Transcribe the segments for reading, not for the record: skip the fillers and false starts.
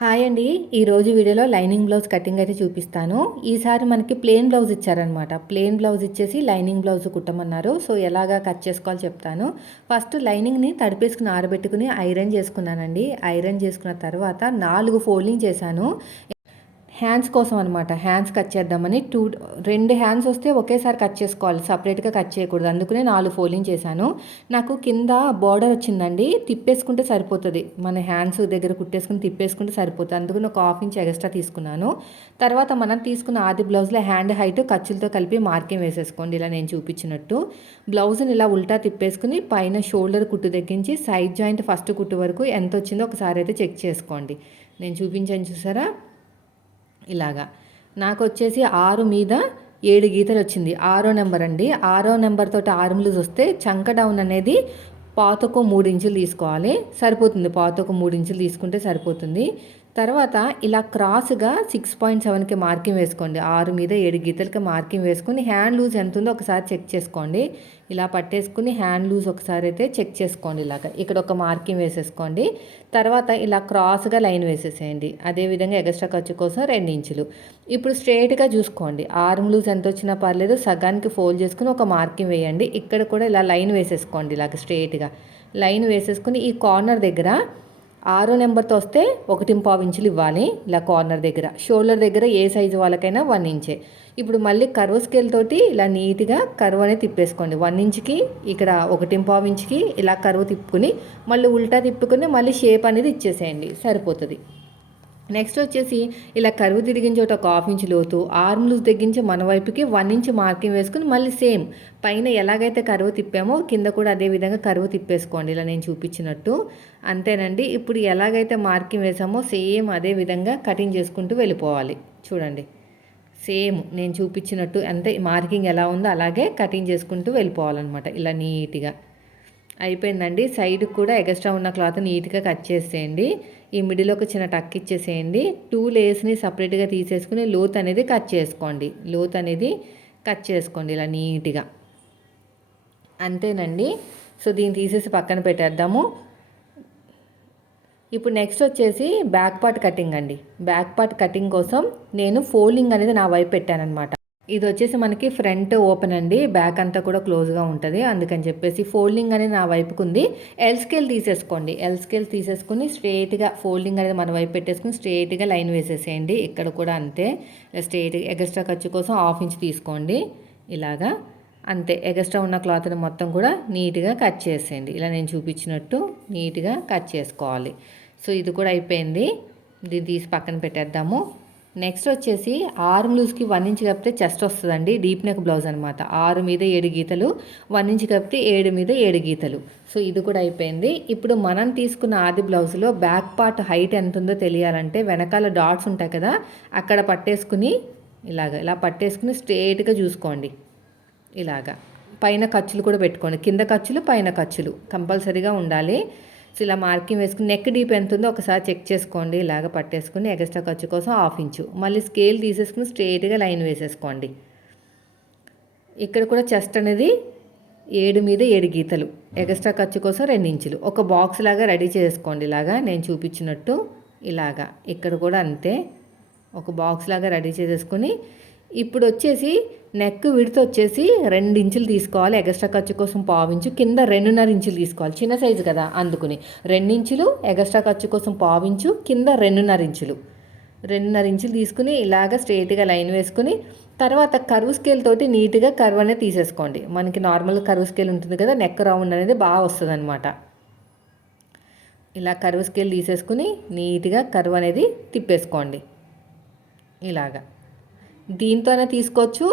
Hi అండి. ఈరోజు వీడియోలో లైనింగ్ బ్లౌజ్ కటింగ్ అయితే చూపిస్తాను. ఈసారి మనకి ప్లెయిన్ బ్లౌజ్ ఇచ్చారనమాట. ప్లెయిన్ బ్లౌజ్ ఇచ్చేసి లైనింగ్ బ్లౌజ్ కుట్టమన్నారు. సో ఎలాగా కట్ చేసుకోవాలో చెప్తాను. ఫస్ట్ లైనింగ్ని తడిపేసుకుని ఆరబెట్టుకుని ఐరన్ చేసుకున్నానండి. ఐరన్ చేసుకున్న తర్వాత 4 ఫోల్డింగ్ చేశాను. హ్యాండ్స్ కోసం అనమాట. హ్యాండ్స్ కట్ చేద్దామని 2 హ్యాండ్స్ వస్తే ఒకేసారి కట్ చేసుకోవాలి, సపరేట్గా కట్ చేయకూడదు. అందుకనే 4 ఫోల్డింగ్ చేశాను. నాకు కింద బార్డర్ వచ్చిందండి, తిప్పేసుకుంటే సరిపోతుంది. మన హ్యాండ్స్ దగ్గర కుట్టేసుకుని తిప్పేసుకుంటే సరిపోతుంది. అందుకని ఒక 1/2 ఇంచ్ ఎక్స్ట్రా తీసుకున్నాను. తర్వాత మనం తీసుకున్న ఆది బ్లౌజ్లో హ్యాండ్ హైట్ ఖర్చులతో కలిపి మార్కింగ్ వేసేసుకోండి, ఇలా నేను చూపించినట్టు. బ్లౌజ్ని ఇలా ఉల్టా తిప్పేసుకుని పైన షోల్డర్ కుట్టు తగ్గించి సైడ్ జాయింట్ ఫస్ట్ కుట్టు వరకు ఎంత వచ్చిందో ఒకసారి అయితే చెక్ చేసుకోండి. నేను చూపించాను చూసారా, ఇలాగా. నాకు వచ్చేసి 6 మీద 7 గీతలు వచ్చింది. 6వ నెంబర్ అండి. 6వ నెంబర్ తోటి ఆర్మ్ లూజ్ వస్తే చంక డౌన్ అనేది పాతకు 3 ఇంచులు తీసుకోవాలి, సరిపోతుంది. పాతకు 3 ఇంచులు తీసుకుంటే సరిపోతుంది. తర్వాత ఇలా క్రాస్గా 6.7కి మార్కింగ్ వేసుకోండి. 6 మీద 7 గీతలకి మార్కింగ్ వేసుకొని హ్యాండ్ లూజ్ ఎంత ఉందో ఒకసారి చెక్ చేసుకోండి. ఇలా పట్టేసుకుని హ్యాండ్ లూజ్ ఒకసారి అయితే చెక్ చేసుకోండి. ఇలాగ ఇక్కడ ఒక మార్కింగ్ వేసేసుకోండి. తర్వాత ఇలా క్రాస్గా లైన్ వేసేసేయండి. అదేవిధంగా ఎక్స్ట్రా ఖర్చు కోసం 2 ఇంచులు. ఇప్పుడు స్ట్రైట్గా చూసుకోండి. ఆర్మ్ లూజ్ ఎంత వచ్చినా పర్లేదు, సగానికి ఫోల్డ్ చేసుకుని ఒక మార్కింగ్ వేయండి. ఇక్కడ కూడా ఇలా లైన్ వేసేసుకోండి. ఇలాగ స్ట్రైట్గా లైన్ వేసేసుకుని ఈ కార్నర్ దగ్గర 6 నెంబర్తో వస్తే 1.5 ఇంచులు ఇవ్వాలి. ఇలా కార్నర్ దగ్గర, షోల్డర్ దగ్గర ఏ సైజు వాళ్ళకైనా 1 ఇంచే. ఇప్పుడు మళ్ళీ కర్వ్ స్కేల్ తోటి ఇలా నీట్గా కర్వ్ అనేది తిప్పేసుకోండి. 1 ఇంచ్కి ఇక్కడ 1.5 ఇంచ్కి ఇలా కర్వ్ తిప్పుకుని మళ్ళీ ఉల్టా తిప్పుకుని మళ్ళీ షేప్ అనేది ఇచ్చేసేయండి, సరిపోతుంది. నెక్స్ట్ వచ్చేసి ఇలా కరువు తిరిగిన చోట ఒక 1/2 ఇంచ్ లోతు, ఆర్మ్ లూజ్ తగ్గించి మన వైపుకి 1 ఇంచ్ మార్కింగ్ వేసుకుని మళ్ళీ సేమ్ పైన ఎలాగైతే కరువు తిప్పామో కింద కూడా అదే విధంగా కరువు తిప్పేసుకోండి, ఇలా నేను చూపించినట్టు. అంతేనండి. ఇప్పుడు ఎలాగైతే మార్కింగ్ వేసామో సేమ్ అదే విధంగా కటింగ్ చేసుకుంటూ వెళ్ళిపోవాలి. చూడండి, సేమ్ నేను చూపించినట్టు అంతే, మార్కింగ్ ఎలా ఉందో అలాగే కటింగ్ చేసుకుంటూ వెళ్ళిపోవాలన్నమాట. ఇలా నీట్గా అయిపోయిందండి. సైడ్కి కూడా ఎక్స్ట్రా ఉన్న క్లాత్ నీట్గా కట్ చేసేయండి. ఈ మిడిల్ ఒక చిన్న టక్ ఇచ్చేసేయండి. 2 లేయర్స్ని సపరేట్గా తీసేసుకుని లోత్ అనేది కట్ చేసుకోండి. లోత్ అనేది కట్ చేసుకోండి ఇలా నీట్గా. అంతేనండి. సో దీన్ని తీసేసి పక్కన పెట్టేద్దాము. ఇప్పుడు నెక్స్ట్ వచ్చేసి బ్యాక్ పార్ట్ కటింగ్ అండి. బ్యాక్ పార్ట్ కటింగ్ కోసం నేను ఫోల్డింగ్ అనేది నా వైపు పెట్టానమాట. ఇది వచ్చేసి మనకి ఫ్రంట్ ఓపెన్ అండి, బ్యాక్ అంతా కూడా క్లోజ్గా ఉంటుంది. అందుకని చెప్పేసి ఫోల్డింగ్ అనేది నా వైపుకు ఉంది. ఎల్ స్కేల్ తీసేసుకోండి. ఎల్ స్కేల్ తీసేసుకుని స్ట్రైట్గా ఫోల్డింగ్ అనేది మన వైపు పెట్టేసుకుని స్ట్రైట్గా లైన్ వేసేసేయండి. ఇక్కడ కూడా అంతే, స్ట్రైట్గా ఎక్స్ట్రా ఖర్చు కోసం 1/2 ఇంచ్ తీసుకోండి. ఇలాగా అంతే. ఎక్స్ట్రా ఉన్న క్లాత్ని మొత్తం కూడా నీట్గా కట్ చేసేయండి. ఇలా నేను చూపించినట్టు నీట్గా కట్ చేసుకోవాలి. సో ఇది కూడా అయిపోయింది. దీన్ని తీసి పక్కన పెట్టేద్దాము. నెక్స్ట్ వచ్చేసి ఆర్మ్ లూజ్కి 1 ఇంచ్ కప్పితే చెస్ట్ వస్తుందండి. డీప్ నెక్ బ్లౌజ్ అనమాట. 6 మీద 7 గీతలు, 1 ఇంచ్ కప్పితే 7 మీద 7 గీతలు. సో ఇది కూడా అయిపోయింది. ఇప్పుడు మనం తీసుకున్న ఆది బ్లౌజ్లో బ్యాక్ పార్ట్ హైట్ ఎంత ఉందో తెలియాలంటే వెనకాల డాట్స్ ఉంటాయి కదా, అక్కడ పట్టేసుకుని ఇలా పట్టేసుకుని స్ట్రైట్గా చూసుకోండి. ఇలాగా పైన ఖర్చులు కూడా పెట్టుకోండి. కింద ఖర్చులు పైన ఖర్చులు కంపల్సరీగా ఉండాలి. సో ఇలా మార్కింగ్ వేసుకుని నెక్ డీప్ ఎంత ఉందో ఒకసారి చెక్ చేసుకోండి. ఇలాగ పట్టేసుకుని ఎక్స్ట్రా ఖర్చు కోసం 1/2 ఇంచు మళ్ళీ స్కేల్ తీసేసుకుని స్ట్రైట్గా లైన్ వేసేసుకోండి. ఇక్కడ కూడా చెస్ట్ అనేది 7 మీద 7 గీతలు, ఎక్స్ట్రా ఖర్చు కోసం 2 ఇంచులు. ఒక బాక్స్ లాగా రెడీ చేసుకోండి. ఇలాగా నేను చూపించినట్టు ఇలాగా ఇక్కడ కూడా అంతే, ఒక బాక్స్ లాగా రెడీ చేసేసుకుని ఇప్పుడు వచ్చేసి నెక్ విడత వచ్చేసి 2 ఇంచులు తీసుకోవాలి. ఎక్స్ట్రా ఖర్చు కోసం 1/2 ఇంచు, కింద 2.5 ఇంచులు తీసుకోవాలి. చిన్న సైజు కదా అందుకుని 2 ఇంచులు, ఎక్స్ట్రా ఖర్చు కోసం 1/2 ఇంచు, కింద 2.5 ఇంచులు. 2.5 ఇంచులు తీసుకుని ఇలాగ స్ట్రైట్గా లైన్ వేసుకుని తర్వాత కర్వ్ స్కేల్ తోటి నీట్గా కర్వ్ అనేది తీసేసుకోండి. మనకి నార్మల్ కర్వ్ స్కేల్ ఉంటుంది కదా, నెక్ రౌండ్ అనేది బాగా వస్తుంది అనమాట. ఇలా కర్వ్ స్కేల్ తీసేసుకుని నీట్గా కర్వ్ అనేది తిప్పేసుకోండి. ఇలాగా దీంతోనే తీసుకోవచ్చు,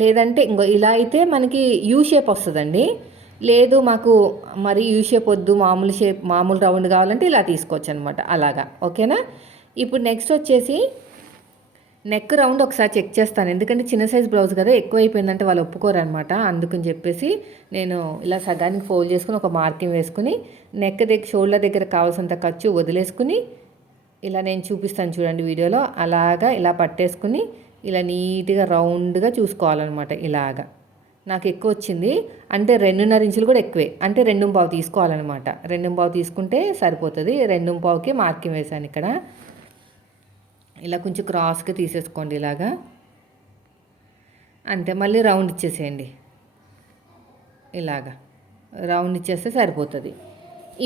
లేదంటే ఇంకో ఇలా అయితే మనకి యూ షేప్ వస్తుందండి. లేదు మాకు మరి యూ షేప్ వద్దు, మామూలు రౌండ్ కావాలంటే ఇలా తీసుకోవచ్చు అనమాట. అలాగా ఓకేనా. ఇప్పుడు నెక్స్ట్ వచ్చేసి నెక్ రౌండ్ ఒకసారి చెక్ చేస్తాను, ఎందుకంటే చిన్న సైజ్ బ్లౌజ్ కదా, ఎక్కువ అయిపోయిందంటే వాళ్ళు ఒప్పుకోరనమాట. అందుకని చెప్పేసి నేను ఇలా సగానికి ఫోల్డ్ చేసుకుని ఒక మార్కింగ్ వేసుకుని నెక్ దగ్గర షోల్డర్ దగ్గర కావాల్సినంత ఖర్చు వదిలేసుకుని ఇలా నేను చూపిస్తాను చూడండి వీడియోలో. అలాగా ఇలా పట్టేసుకుని ఇలా నీట్గా రౌండ్గా చూసుకోవాలన్నమాట. ఇలాగా నాకు ఎక్కువ వచ్చింది అంటే 2.5 ఇంచులు కూడా ఎక్కువే, అంటే 2.5 తీసుకోవాలన్నమాట. 2.5 తీసుకుంటే సరిపోతుంది. 2.5కి మార్కింగ్ వేసాను ఇక్కడ. ఇలా కొంచెం క్రాస్గా తీసేసుకోండి ఇలాగా. అంతే, మళ్ళీ రౌండ్ ఇచ్చేసేయండి. ఇలాగా రౌండ్ ఇచ్చేస్తే సరిపోతుంది.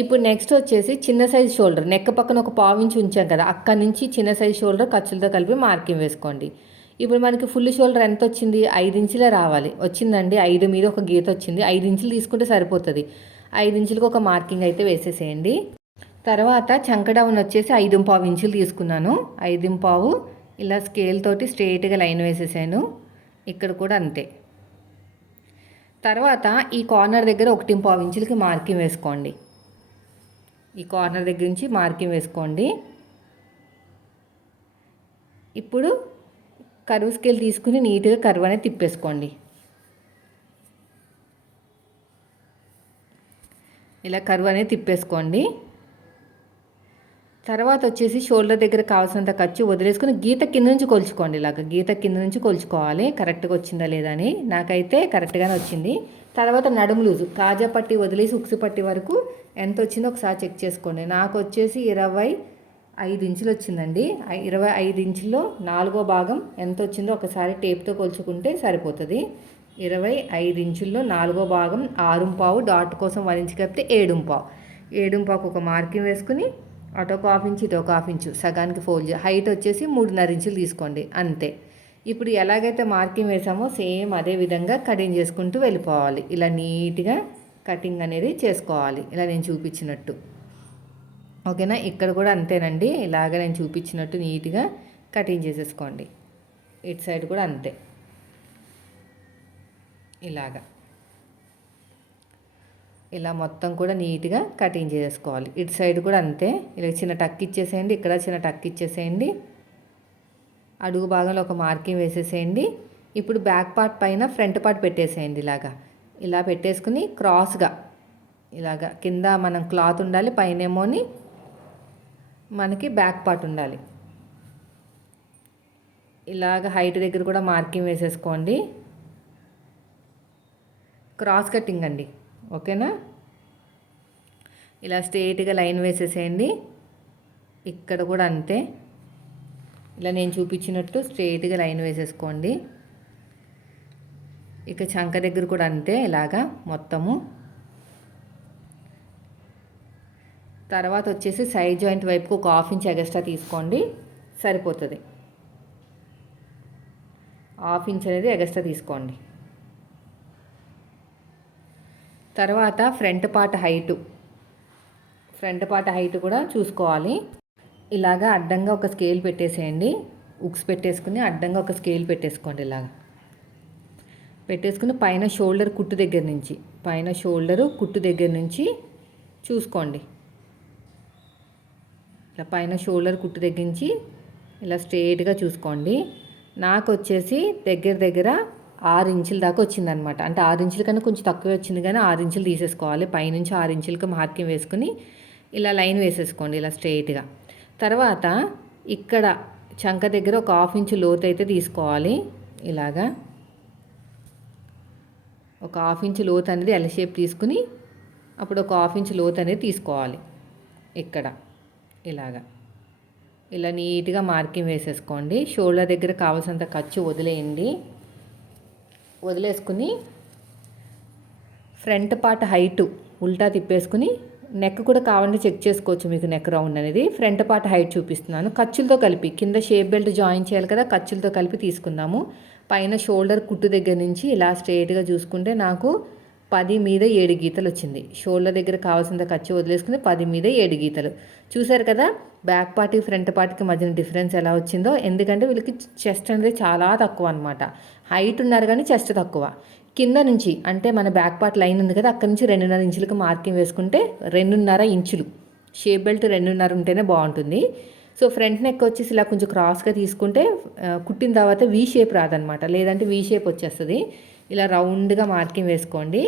ఇప్పుడు నెక్స్ట్ వచ్చేసి చిన్న సైజ్ షోల్డర్, నెక్ పక్కన ఒక పావించి ఉంచాం కదా, అక్కడి నుంచి చిన్న సైజ్ షోల్డర్ ఖర్చులతో కలిపి మార్కింగ్ వేసుకోండి. ఇప్పుడు మనకి ఫుల్ షోల్డర్ ఎంత వచ్చింది? 5 ఇంచులే రావాలి. వచ్చిందండి, 5 మీద ఒక గీత వచ్చింది. 5 ఇంచులు తీసుకుంటే సరిపోతుంది. 5 ఇంచులకు ఒక మార్కింగ్ అయితే వేసేసేయండి. తర్వాత చంక డౌన్ వచ్చేసి 5.25 ఇంచులు తీసుకున్నాను. 5.25 ఇలా స్కేల్ తోటి స్ట్రైట్గా లైన్ వేసేసాను. ఇక్కడ కూడా అంతే. తర్వాత ఈ కార్నర్ దగ్గర 1.25 ఇంచులకి మార్కింగ్ వేసుకోండి. ఈ కార్నర్ దగ్గర నుంచి మార్కింగ్ వేసుకోండి. ఇప్పుడు కర్వ్ స్కేల్ తీసుకుని నీట్గా కర్వ్ అనేది తిప్పేసుకోండి. ఇలా కర్వ్ అనేది తిప్పేసుకోండి. తర్వాత వచ్చేసి షోల్డర్ దగ్గర కావాల్సినంత ఖర్చు వదిలేసుకుని గీత కింద నుంచి కొలుచుకోండి. ఇలాగ గీత కింద నుంచి కొలుచుకోవాలి, కరెక్ట్గా వచ్చిందా లేదా అని. నాకైతే కరెక్ట్గానే వచ్చింది. తర్వాత నడుము లూజు, కాజా పట్టి వదిలేసి ఉక్సు పట్టి వరకు ఎంత వచ్చిందో ఒకసారి చెక్ చేసుకోండి. నాకు వచ్చేసి 25 ఇంచులు వచ్చిందండి. 25 ఇంచుల్లో 4వ భాగం ఎంత వచ్చిందో ఒకసారి టేప్తో కొలుచుకుంటే సరిపోతుంది. 25 ఇంచుల్లో 4వ భాగం 6.25, డాట్ కోసం 1 ఇంచు కలిపితే 7.25. 7.25కు ఒక మార్కింగ్ వేసుకుని అటు ఒక 1/2 ఇంచు ఇటు ఒక 1/2 ఇంచు సగానికి ఫోల్డ్ హైట్ వచ్చేసి 3.5 ఇంచులు తీసుకోండి. అంతే. ఇప్పుడు ఎలాగైతే మార్కింగ్ వేసామో సేమ్ అదే విధంగా కటింగ్ చేసుకుంటూ వెళ్ళిపోవాలి. ఇలా నీట్గా కటింగ్ అనేది చేసుకోవాలి, ఇలా నేను చూపించినట్టు. ఓకేనా? ఇక్కడ కూడా అంతేనండి, ఇలాగ నేను చూపించినట్టు నీట్గా కటింగ్ చేసేసుకోండి. ఇటు సైడ్ కూడా అంతే, ఇలాగా ఇలా మొత్తం కూడా నీట్గా కటింగ్ చేసుకోవాలి. ఇటు సైడ్ కూడా అంతే. ఇలా చిన్న టక్ ఇచ్చేసేయండి, ఇక్కడ చిన్న టక్ ఇచ్చేసేయండి. అడుగు భాగంలో ఒక మార్కింగ్ వేసేసేయండి. ఇప్పుడు బ్యాక్ పార్ట్ పైన ఫ్రంట్ పార్ట్ పెట్టేసేయండి. ఇలా పెట్టేసుకుని క్రాస్గా ఇలాగా కింద మనం క్లాత్ ఉండాలి, పైనేమోని మనకి బ్యాక్ పార్ట్ ఉండాలి. ఇలాగ హైట్ దగ్గర కూడా మార్కింగ్ వేసేసుకోండి. క్రాస్ కటింగ్ అండి, ఓకేనా? ఇలా స్ట్రైట్గా లైన్ వేసేసేయండి. ఇక్కడ కూడా అంతే, ఇలా నేను చూపించినట్టు స్ట్రైట్గా లైన్ వేసేసుకోండి. ఇక చంక దగ్గర కూడా అంతే, ఇలాగా మొత్తము. తర్వాత వచ్చేసి సైడ్ జాయింట్ వైపుకు ఒక 1/2 ఇంచ్ ఎక్స్ట్రా తీసుకోండి, సరిపోతుంది. 1/2 ఇంచ్ అనేది ఎక్స్ట్రా తీసుకోండి. తర్వాత ఫ్రంట్ పార్ట్ హైట్ కూడా చూసుకోవాలి. ఇలాగా అడ్డంగా ఒక స్కేల్ పెట్టేసేయండి. ఉక్స్ పెట్టేసుకుని అడ్డంగా ఒక స్కేల్ పెట్టేసుకోండి. ఇలాగా పెట్టేసుకుని పైన షోల్డర్ కుట్టు దగ్గర నుంచి చూసుకోండి. ఇలా పైన షోల్డర్ కుట్టు దగ్గర నుంచి ఇలా స్ట్రైట్గా చూసుకోండి. నాకు వచ్చేసి దగ్గర 6 ఇంచుల దాకా వచ్చిందనమాట. అంటే 6 ఇంచుల కన్నా కొంచెం తక్కువే వచ్చింది, కానీ 6 ఇంచులు తీసేసుకోవాలి. పైనుంచి 6 ఇంచులకి మార్కింగ్ వేసుకుని ఇలా లైన్ వేసేసుకోండి, ఇలా స్ట్రైట్గా. తర్వాత ఇక్కడ చంక దగ్గర ఒక 1/2 ఇంచు లోతు అయితే తీసుకోవాలి. ఇలాగా ఒక 1/2 ఇంచు లోతు అనేది ఎల్ షేప్ తీసుకుని అప్పుడు ఒక 1/2 ఇంచు లోతు అనేది తీసుకోవాలి. ఇక్కడ ఇలాగా ఇలా నీట్గా మార్కింగ్ వేసేసుకోండి. షోల్డర్ దగ్గర కావాల్సినంత ఖర్చు వదిలేసుకుని ఫ్రంట్ పార్ట్ హైట్ ఉల్టా తిప్పేసుకుని నెక్ కూడా కావాలంటే చెక్ చేసుకోవచ్చు, మీకు నెక్ రౌండ్ అనేది. ఫ్రంట్ పార్ట్ హైట్ చూపిస్తున్నాను. ఖర్చులతో కలిపి కింద షేప్ బెల్ట్ జాయిన్ చేయాలి కదా, ఖర్చులతో కలిపి తీసుకుందాము. పైన షోల్డర్ కుట్టు దగ్గర నుంచి ఇలా స్ట్రైట్గా చూసుకుంటే నాకు 10 మీద 7 గీతలు వచ్చింది. షోల్డర్ దగ్గర కావాల్సినంత ఖర్చు వదిలేసుకుని 10 మీద 7 గీతలు చూసారు కదా. బ్యాక్ పార్ట్కి ఫ్రంట్ పార్ట్కి మధ్యన డిఫరెన్స్ ఎలా వచ్చిందో, ఎందుకంటే వీళ్ళకి చెస్ట్ అనేది చాలా తక్కువ అనమాట. హైట్ ఉన్నారు కానీ చెస్ట్ తక్కువ. కింద నుంచి అంటే మన బ్యాక్ పార్ట్ లైన్ ఉంది కదా, అక్కడ నుంచి 2.5 ఇంచులకు మార్కింగ్ వేసుకుంటే 2.5 ఇంచులు షేప్ బెల్ట్ 2.5 ఉంటేనే బాగుంటుంది. సో ఫ్రంట్ నెక్ వచ్చేసి ఇలా కొంచెం క్రాస్గా తీసుకుంటే కుట్టిన తర్వాత వీ షేప్ రాదనమాట, లేదంటే వీ షేప్ వచ్చేస్తుంది. ఇలా రౌండ్గా మార్కింగ్ వేసుకోండి.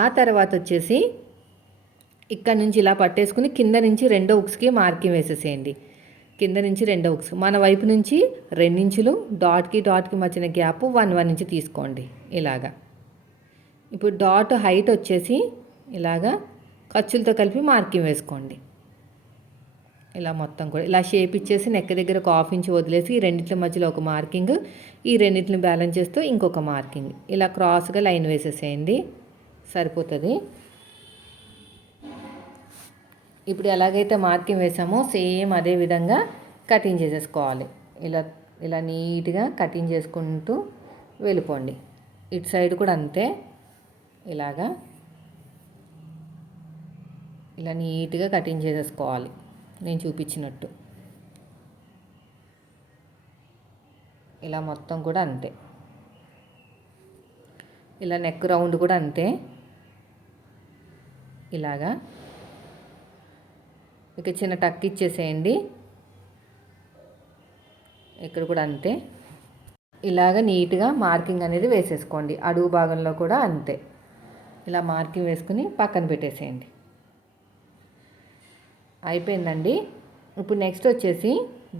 ఆ తర్వాత వచ్చేసి ఇక్కడ నుంచి ఇలా పట్టేసుకుని కింద నుంచి 2వ ఉక్స్కి మార్కింగ్ వేసేసేయండి. కింద నుంచి 2వ ఉక్స్ మన వైపు నుంచి 2 ఇంచులు, డాట్కి మధ్యన గ్యాప్ 1 ఇంచు తీసుకోండి. ఇలాగా ఇప్పుడు డాట్ హైట్ వచ్చేసి ఇలాగా ఖర్చులతో కలిపి మార్కింగ్ వేసుకోండి. ఇలా మొత్తం కూడా ఇలా షేప్ ఇచ్చేసి నెక్ దగ్గర ఒక హాఫ్ ఇంచ్ వదిలేసి ఈ రెండింటి మధ్యలో ఒక మార్కింగ్, ఈ రెండింటిని బ్యాలెన్స్ చేస్తూ ఇంకొక మార్కింగ్, ఇలా క్రాస్గా లైన్ వేసేసేయండి, సరిపోతుంది. ఇప్పుడు ఎలాగైతే మార్కింగ్ వేసామో సేమ్ అదే విధంగా కటింగ్ చేసేసుకోవాలి. ఇలా ఇలా నీట్గా కటింగ్ చేసుకుంటూ వెళ్ళిపోండి. ఇటు సైడ్ కూడా అంతే, ఇలాగా ఇలా నీట్గా కటింగ్ చేసేసుకోవాలి నేను చూపించినట్టు. ఇలా మొత్తం కూడా అంతే. ఇలా నెక్ రౌండ్ కూడా అంతే, ఇలాగా. ఇక చిన్న టక్ ఇచ్చేసేయండి, ఇక్కడ కూడా అంతే. ఇలాగ నీట్గా మార్కింగ్ అనేది వేసేసుకోండి. అడుగు భాగంలో కూడా అంతే, ఇలా మార్కింగ్ వేసుకుని పక్కన పెట్టేసేయండి. అయిపోయిందండి. ఇప్పుడు నెక్స్ట్ వచ్చేసి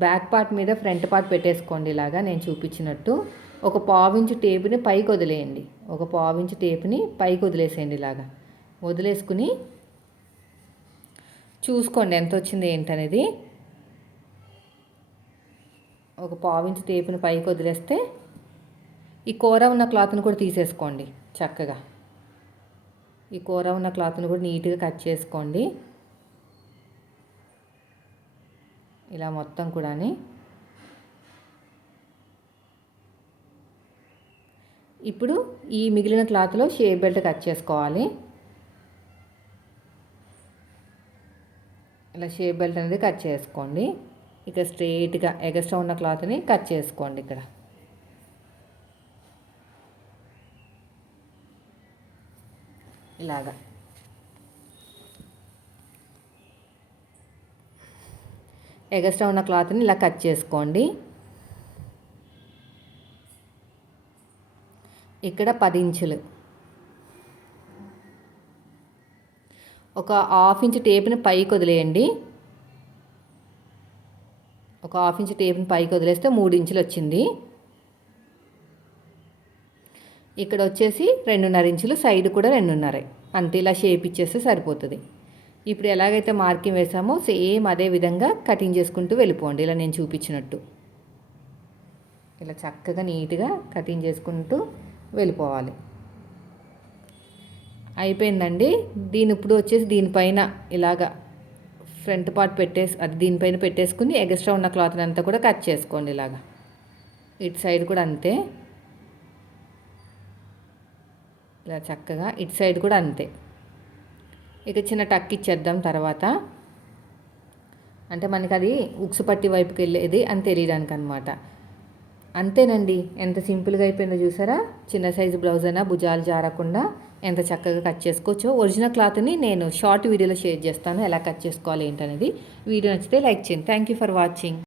బ్యాక్ పార్ట్ మీద ఫ్రంట్ పార్ట్ పెట్టేసుకోండి. ఇలాగా నేను చూపించినట్టు ఒక పావించు టేపుని పైకి వదిలేయండి, ఒక పావించు టేపుని పైకి వదిలేసేయండి. ఇలాగా వదిలేసుకుని చూసుకోండి ఎంత వచ్చింది ఏంటనేది. ఒక పావించు టేపుని పైకి వదిలేస్తే ఈ కూర ఉన్న క్లాత్ని కూడా తీసేసుకోండి చక్కగా. ఈ కూర ఉన్న క్లాత్ని కూడా నీట్గా కట్ చేసుకోండి, ఇలా మొత్తం కూడా. ఇప్పుడు ఈ మిగిలిన క్లాత్లో షేప్ బెల్ట్ కట్ చేసుకోవాలి. ఇలా షేప్ బెల్ట్ అనేది కట్ చేసుకోండి. ఇక స్ట్రెయిట్గా ఎగస్ట్రా ఉన్న క్లాత్ని కట్ చేసుకోండి. ఇక్కడ ఇలాగా ఎగస్ట్రా ఉన్న క్లాత్ని ఇలా కట్ చేసుకోండి. ఇక్కడ 10 ఇంచులు, ఒక హాఫ్ ఇంచ్ టేప్ని పైకి వదిలేయండి. ఒక హాఫ్ ఇంచ్ టేప్ని పైకి వదిలేస్తే 3 ఇంచులు వచ్చింది. ఇక్కడ వచ్చేసి 2.5 ఇంచులు, సైడ్ కూడా 2.5, అంతే. ఇలా షేప్ ఇచ్చేస్తే సరిపోతుంది. ఇప్పుడు ఎలాగైతే మార్కింగ్ వేసామో సేమ్ అదే విధంగా కటింగ్ చేసుకుంటూ వెళ్ళిపోండి, ఇలా నేను చూపించినట్టు. ఇలా చక్కగా నీట్గా కటింగ్ చేసుకుంటూ వెళ్ళిపోవాలి. అయిపోయిందండి. ఇప్పుడు వచ్చేసి దీనిపైన ఇలాగా ఫ్రంట్ పార్ట్ అది దీనిపైన పెట్టేసుకుని ఎక్స్ట్రా ఉన్న క్లాత్ని అంతా కూడా కట్ చేసుకోండి. ఇలాగా ఇటు సైడ్ కూడా అంతే, ఇలా చక్కగా ఇటు సైడ్ కూడా అంతే. ఇక చిన్న టక్ ఇచ్చేద్దాం తర్వాత, అంటే మనకి అది ఉక్సు పట్టి వైపుకి వెళ్ళేది అని తెలియడానికి అనమాట. అంతేనండి, ఎంత సింపుల్గా అయిపోయిందో చూసారా. చిన్న సైజు బ్లౌజ్ అయినా భుజాలు జారకుండా ఎంత చక్కగా కట్ చేసుకోవచ్చో. ఒరిజినల్ క్లాత్ని నేను షార్ట్ వీడియోలో షేర్ చేస్తాను ఎలా కట్ చేసుకోవాలి ఏంటనేది. వీడియో నచ్చితే లైక్ చేయండి. Thank you for watching.